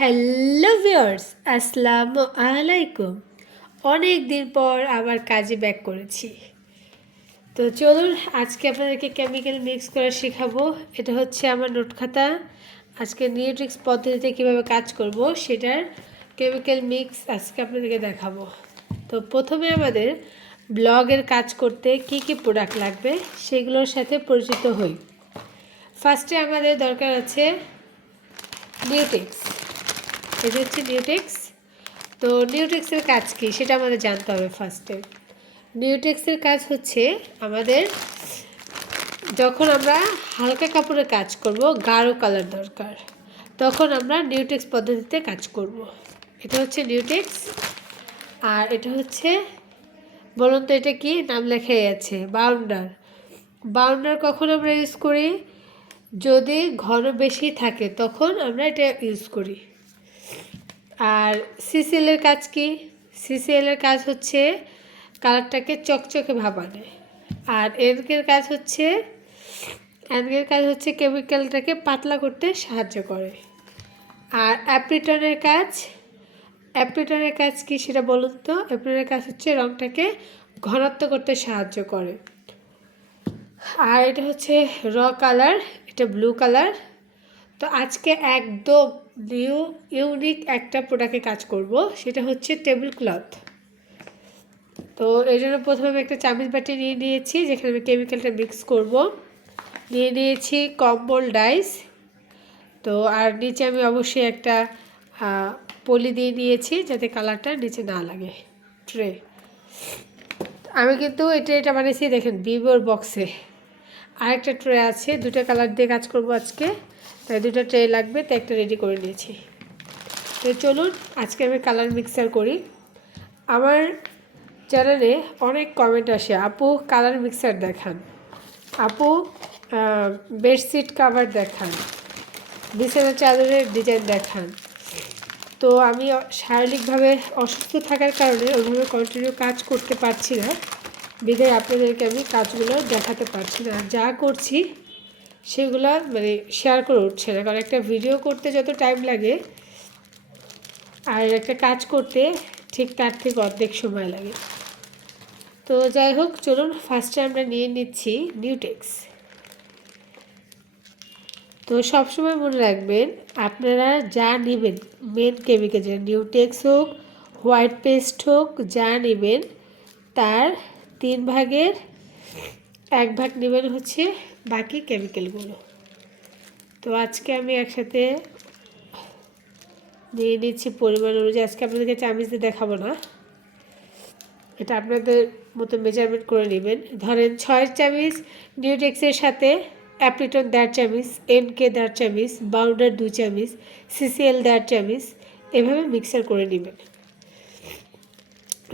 Hello viewers, আসসালামু আলাইকুম। অনেক দিন পর আবার কাজে ব্যাক করেছি। তো চলুন আজকে আপনাদেরকে কেমিক্যাল মিক্স করা শেখাবো। এটা হচ্ছে আমার নোট খাতা। আজকে নিউট্রিক্স পদ্ধতিতে কীভাবে কাজ করব সেটার কেমিক্যাল মিক্স আজকে আপনাদেরকে দেখাবো। তো প্রথমে আমাদের ব্লগের কাজ করতে কি কি প্রোডাক্ট লাগবে সেগুলোর সাথে পরিচিত হই। ফার্স্টে আমাদের দরকার আছে নিউট্রিক্স। এটা হচ্ছে নিউটেক্স। তো নিউটেক্সের কাজ কী সেটা আমাদের জানতে হবে ফার্স্টে। নিউটেক্সের কাজ হচ্ছে আমাদের যখন আমরা হালকা কাপড়ের কাজ করব, গাঢ় কালার দরকার, তখন আমরা নিউটেক্স পদ্ধতিতে কাজ করব। এটা হচ্ছে নিউটেক্স। আর এটা হচ্ছে, বলুন তো এটা কি, নাম লেখাই আছে, বাউন্ডার। বাউন্ডার কখন আমরা ইউজ করি? যদি ঘন বেশি থাকে তখন আমরা এটা ইউজ করি। আর সিসিএলের কাজ কি? সিসিএলের কাজ হচ্ছে কালারটাকে চকচকে ভাবানো। আর এনকের কাজ হচ্ছে কেমিক্যালটাকে পাতলা করতে সাহায্য করে। আর অ্যাপ্রিটনের কাজ কি সেটা বলুন তো? অ্যাপ্রিটনের কাজ হচ্ছে রঙটাকে ঘনত্ব করতে সাহায্য করে। আর এটা হচ্ছে র কালার, এটা ব্লু কালার। তো আজকে একদম ইউনিক একটা প্রোডাক্টে কাজ করব, সেটা হচ্ছে টেবিল ক্লথ। তো এই জন্য প্রথমে আমি একটা চামিচ বাটি নিয়ে নিয়েছি, যেখানে আমি কেমিক্যালটা মিক্স করব। নিয়ে নিয়েছি কম্বল ডাইস। তো আর নিচে আমি অবশ্যই একটা পলি দিয়ে নিয়েছি যাতে কালারটা নিচে না লাগে। ট্রে আমি কিন্তু এটা বানিয়েছি, দেখেন ভিভোর বক্সে। আরেকটা ট্রে আছে, দুটো কালার দিয়ে কাজ করব আজকে, তাই দুটো ট্রে লাগবে, তাই একটা রেডি করে নিয়েছি। তো চলুন আজকে আমি কালার মিক্সার করি। আমার চ্যানেলে অনেক কমেন্ট আসে, আপু কালার মিক্সার দেখান, আপু বেডশিট কাভার দেখান, বিছানা চাদরের ডিজাইন দেখান। তো আমি শারীরিকভাবে অসুস্থ থাকার কারণে ওইভাবে কন্টিনিউ কাজ করতে পারছি না, বিধায় আপনাদেরকে আমি কাজগুলো দেখাতে পারছি না। যা করছি সেগুলো শেয়ার করে উঠছে না, কারণ একটা ভিডিও করতে যত টাইম লাগে আর একটা কাজ করতে ঠিক তার থেকে অর্ধেক সময় লাগে। তো যাই হোক, চলুন ফার্স্টে আমরা নিয়ে নিচ্ছি নিউটেক্স। তো সবসময় মনে রাখবেন, আপনারা যা নেবেন মেন কেমিক্যাল, যেটা নিউটেক্স হোক, হোয়াইট পেস্ট হোক, যা নেবেন তার 3 ভাগের 1 ভাগ নেবেন হচ্ছে বাকি কেমিক্যালগুলো। তো আজকে আমি একসাথে নিয়ে নিচ্ছি পরিমাণ অনুযায়ী। আজকে আপনাদেরকে চামিচ দিয়ে দেখাবো না, এটা আপনাদের মতো মেজারমেন্ট করে নেবেন। ধরেন 6 চামিচ নিউটেক্সের সাথে অ্যাপ্রিটন 1.5 চামিচ, এনকে 1.5 চামিচ, বাউন্ডার 2 চামিচ, সিসিএল 1.5 চামিচ, এভাবে মিক্সার করে নেবেন।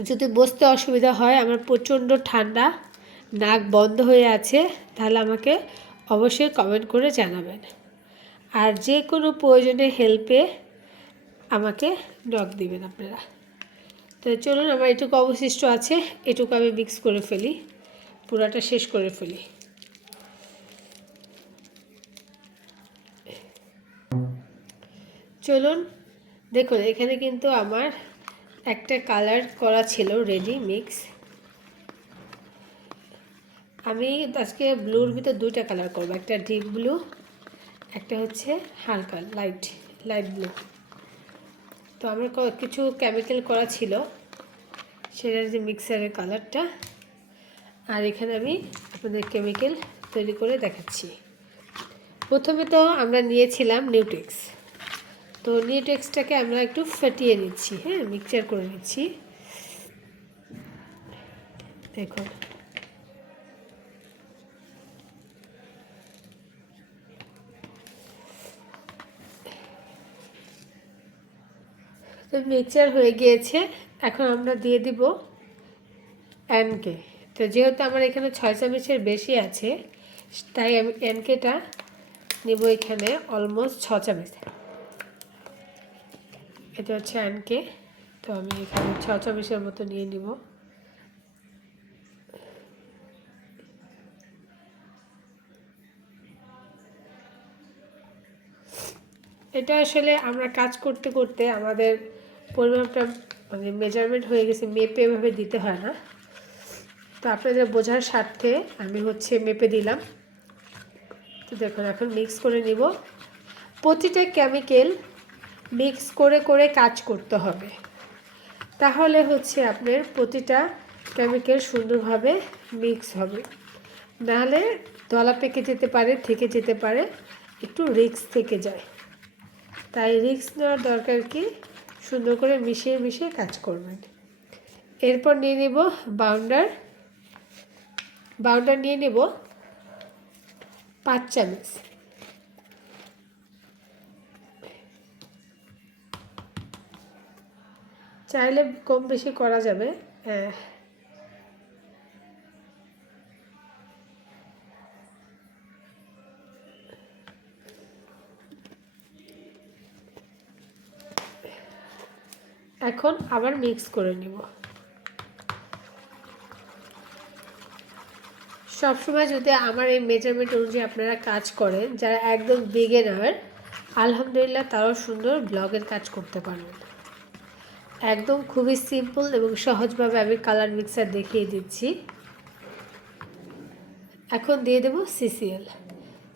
যদি বসতে অসুবিধা হয়, আমার প্রচণ্ড ঠান্ডা, নাক বন্ধ হয়ে আছে, তাহলে আমাকে অবশ্যই কমেন্ট করে জানাবেন। আর যে কোনো প্রয়োজনে হেল্পে আমাকে নক দিবেন আপনারা। তো চলুন, আমার এটুকু অবশিষ্ট আছে, এটুকু আমি মিক্স করে ফেলি, পুরাটা শেষ করে ফেলি। চলুন দেখুন, এখানে কিন্তু আমার একটা কালার করা ছিল রেডি মিক্স। আমি আজকে ব্লুর ভিতর 2টা কালার করব, একটা ডিপ ব্লু, একটা হচ্ছে হালকা লাইট ব্লু। তো আমার কিছু কেমিক্যাল করা ছিল, সেটার যে মিক্সারের কালারটা। আর এখানে আমি আপনাদের কেমিক্যাল তৈরি করে দেখাচ্ছি। প্রথমে তো আমরা নিয়েছিলাম নিউটেক্স। তো নিউটেক্সটাকে আমরা একটু ফাটিয়ে নিচ্ছি, হ্যাঁ, মিক্সচার করে নিচ্ছি। দেখুন, তো মিক্সচার হয়ে গিয়েছে। এখন আমরা দিয়ে দিব এনকে। তো যেহেতু আমার এখানে 6 চামচের বেশি আছে, তাই আমি এনকেটা নেব এখানে অলমোস্ট 6 চামচ। এটা হচ্ছে এনকে। তো আমি এখানে 6 চামচের মতো নিয়ে নিব। এটা আসলে আমরা কাজ করতে করতে আমাদের পরিমাপটা মানে মেজারমেন্ট হয়ে গেছে, মেপে এভাবে দিতে হয় না। তো আপনাদের বোঝার স্বার্থে আমি মেপে দিলাম। তো দেখুন এখন মিক্স করে নিব। প্রতিটা কেমিক্যাল মিক্স করে করে কাজ করতে হবে, তাহলে আপনার প্রতিটা কেমিক্যাল সুন্দরভাবে মিক্স হবে। নাহলে দলা পেকে যেতে পারে, থেকে যেতে পারে, একটু রিস্ক থেকে যায়। তাই রিস্ক নেওয়ার দরকার কি, সুন্দর করে মিশিয়ে মিশিয়ে কাজ করবেন। এরপর নিয়ে নেব বাউন্ডার নিয়ে নেব 5 চামচ। চাইলে কম বেশি করা যাবে। এখন আবার মিক্স করে নিব। সবসময় যদি আমার এই মেজারমেন্ট অনুযায়ী আপনারা কাজ করেন, যারা একদম বিগিনার, আলহামদুলিল্লাহ তারাও সুন্দর ব্লগের কাজ করতে পারবেন। একদম খুবই সিম্পল এবং সহজভাবে আমি কালার মিক্সার দেখিয়ে দিচ্ছি। এখন দিয়ে দেব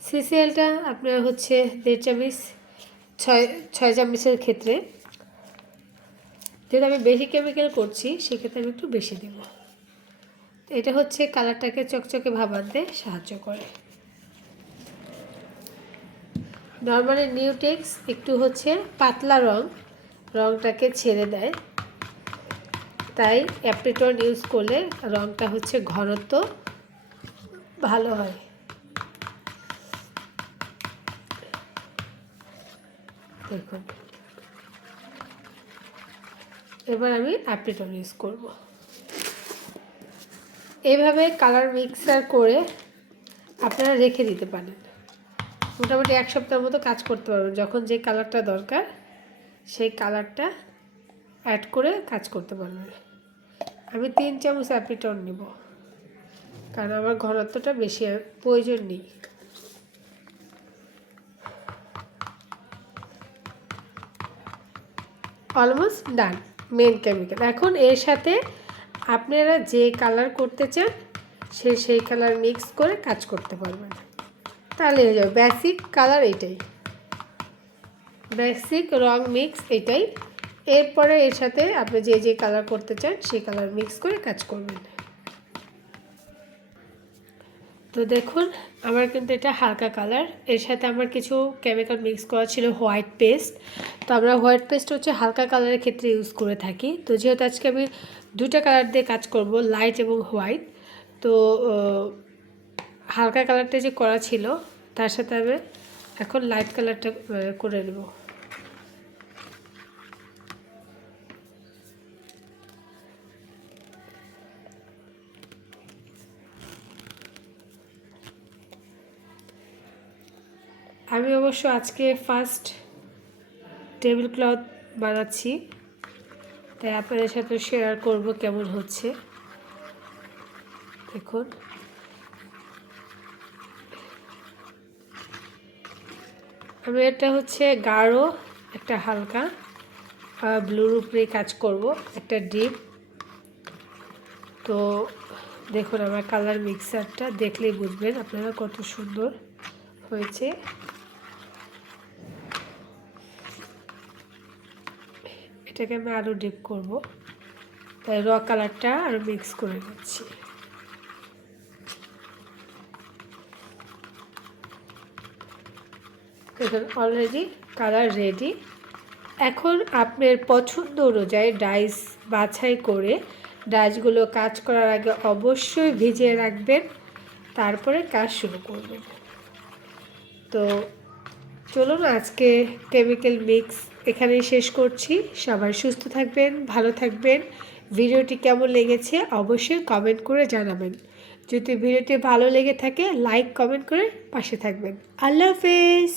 সিসিএলটা আপনার 1.5 চামচ, 6 চামচের ক্ষেত্রে। যেহেতু আমি বেশি কেমিক্যাল করছি সেক্ষেত্রে আমি একটু বেশি দেব। এটা কালারটাকে চকচকে ভাব আনতে সাহায্য করে। নর্মালি নিউটেক্স একটু পাতলা রংটাকে ছেড়ে দেয়, তাই অ্যাপ্রিটন ইউজ করলে রংটা ঘনত্ব ভালো হয়। দেখুন এবার আমি অ্যাপ্রিটন ইউজ করব। এইভাবে কালার মিক্সার করে আপনারা রেখে দিতে পারেন। মোটামুটি 1 সপ্তাহের মতো কাজ করতে পারবেন। যখন যে কালারটা দরকার সেই কালারটা অ্যাড করে কাজ করতে পারবেন। আমি 3 চামচ অ্যাপ্রিটন নিব, কারণ আমার ঘনত্বটা বেশি প্রয়োজন নেই। Almost done main chemical. এখন এর সাথে আপনারা যে কালার করতে চান সেই কালার মিক্স করে কাজ করতে পারবেন, তাহলে হয়ে যাবে। বেসিক কালার এটাই, বেসিক রং মিক্স এটাই। এরপরে এর সাথে আপনি যে কালার করতে চান সেই কালার মিক্স করে কাজ করবেন। তো দেখুন আমার কিন্তু এটা হালকা কালার। এর সাথে আমার কিছু কেমিক্যাল মিক্স করা ছিল হোয়াইট পেস্ট। তো আমরা হোয়াইট পেস্ট হালকা কালারের ক্ষেত্রে ইউজ করে থাকি। তো যেহেতু আজকে আমি 2টা কালার দিয়ে কাজ করব, লাইট এবং হোয়াইট, তো হালকা কালারটা যে করা ছিল তার সাথে আমি এখন লাইট কালারটা করে নেব। আমি অবশ্য আজকে ফার্স্ট টেবিল ক্লথ বানাচ্ছি, তাই আপনাদের সাথে শেয়ার করব কেমন হচ্ছে। দেখুন আমি এটা গাঢ় একটা হালকা ব্লুর উপরে কাজ করব, একটা ডিপ। তো দেখুন আমার কালার মিক্সারটা দেখলেই বুঝবেন আপনারা কত সুন্দর হয়েছে। এটাকে আমি আরও ডিপ করব, তাই র কালারটা আরও মিক্স করে নিচ্ছি। দেখুন অলরেডি কালার রেডি। এখন আপনার পছন্দ অনুযায়ী ডাইস বাছাই করে ডাইসগুলো কাজ করার আগে অবশ্যই ভিজিয়ে রাখবেন, তারপরে কাজ শুরু করবেন। তো চলুন আজকে কেমিক্যাল মিক্স এখানেই শেষ করছি। সবাই সুস্থ থাকবেন, ভালো থাকবেন। ভিডিওটি কেমন লেগেছে অবশ্যই কমেন্ট করে জানাবেন। যদি ভিডিওটি ভালো লেগে থাকে লাইক কমেন্ট করে পাশে থাকবেন। আল্লাহ হাফেজ।